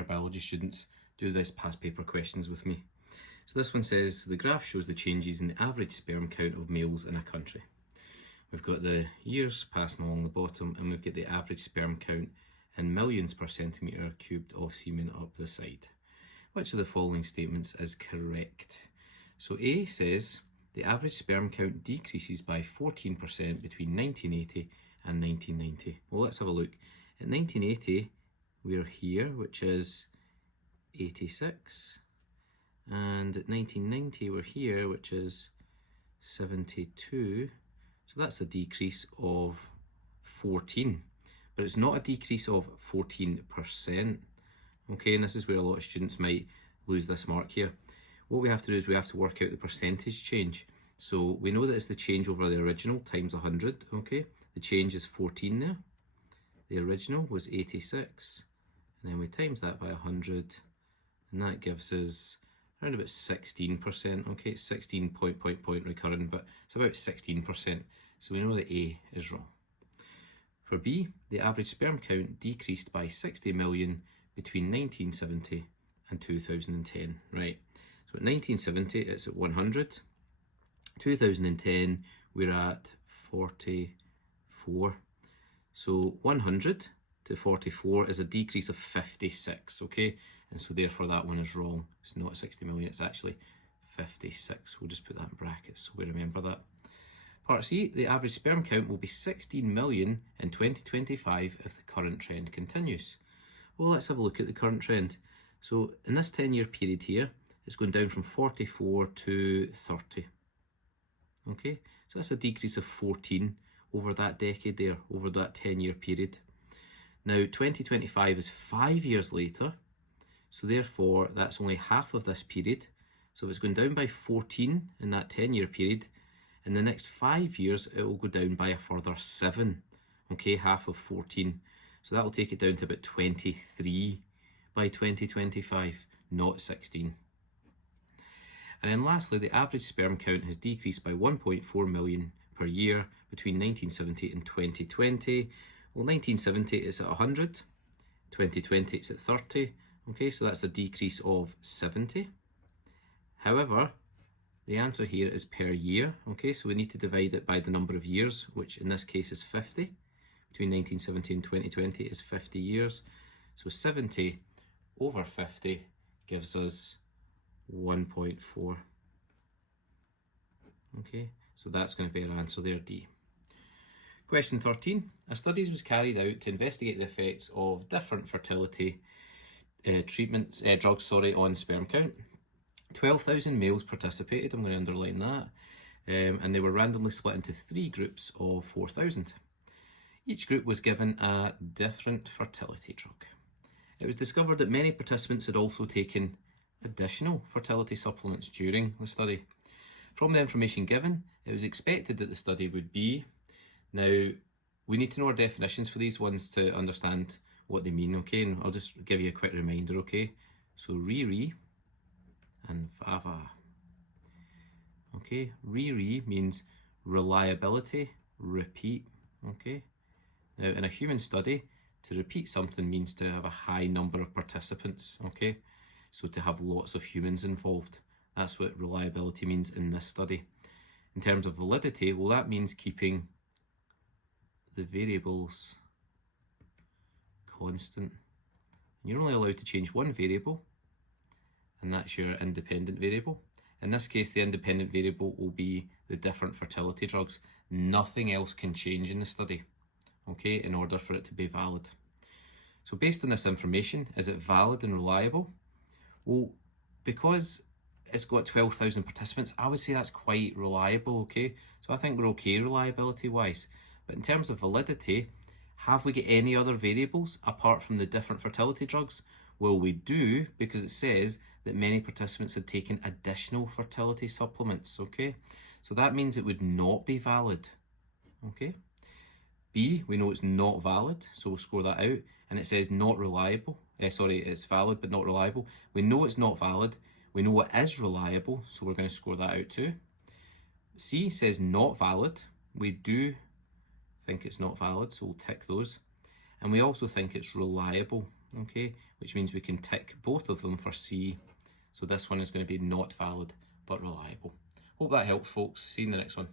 higher biology students do this past paper questions with me. So this one says, the graph shows the changes in the average sperm count of males in a country. We've got the years passing along the bottom, and we've got the average sperm count in millions per centimetre cubed of semen up the side. Which of the following statements is correct? So A says, the average sperm count decreases by 14% between 1980 and 1990. Well, let's have a look. At 1980, we're here, which is 86. And at 1990, we're here, which is 72. So that's a decrease of 14. But it's not a decrease of 14%. Okay, and this is where a lot of students might lose this mark here. What we have to do is we have to work out the percentage change. So we know that it's the change over the original times 100, okay? The change is 14 there. The original was 86. And then we times that by 100, and that gives us around about 16%, okay? 16 point recurring, but it's about 16%. So we know that A is wrong. For B, the average sperm count decreased by 60 million between 1970 and 2010, right? So at 1970, it's at 100. 2010, we're at 44. So 100 to 44 is a decrease of 56, okay? And so therefore that one is wrong. It's not 60 million, it's actually 56. We'll just put that in brackets so we remember that. Part C, the average sperm count will be 16 million in 2025 if the current trend continues. Well, let's have a look at the current trend. So in this 10-year period here, it's going down from 44 to 30. Okay, so that's a decrease of 14 over that decade there, over that 10-year period. Now 2025 is 5 years later, so therefore that's only half of this period. So if it's going down by 14 in that 10-year period, in the next 5 years it will go down by a further 7, okay, half of 14. So that will take it down to about 23 by 2025, not 16. And then lastly, the average sperm count has decreased by 1.4 million per year between 1970 and 2020. Well, 1970 is at 100, 2020 it's at 30, okay, so that's a decrease of 70. However, the answer here is per year, okay, so we need to divide it by the number of years, which in this case is 50. Between 1970 and 2020 is 50 years. So 70 over 50 gives us 1.4. Okay, so that's going to be our answer there, D. Question 13. A study was carried out to investigate the effects of different fertility drugs on sperm count. 12,000 males participated, I'm going to underline that, and they were randomly split into 3 groups of 4,000. Each group was given a different fertility drug. It was discovered that many participants had also taken additional fertility supplements during the study. From the information given, it was expected that the study would be... Now, we need to know our definitions for these ones to understand what they mean, okay? And I'll just give you a quick reminder, okay? So, re and VAVA. Okay, re means reliability, repeat, okay? Now, in a human study, to repeat something means to have a high number of participants, okay? So to have lots of humans involved. That's what reliability means in this study. In terms of validity, well, that means keeping the variables constant. You're only allowed to change one variable, and that's your independent variable. In this case, the independent variable will be the different fertility drugs. Nothing else can change in the study, okay, in order for it to be valid. So based on this information, is it valid and reliable? Well, because it's got 12,000 participants, I would say that's quite reliable, okay? So I think we're okay reliability-wise. But in terms of validity, have we got any other variables apart from the different fertility drugs? Well, we do, because it says that many participants had taken additional fertility supplements, okay? So that means it would not be valid, okay? B, we know it's not valid, so we'll score that out. And it says not reliable. It's valid but not reliable. We know it's not valid. We know it is reliable, so we're going to score that out too. C says not valid. We do think it's not valid, so we'll tick those. And we also think it's reliable, okay, which means we can tick both of them for C. So this one is going to be not valid but reliable. Hope that helps, folks. See you in the next one.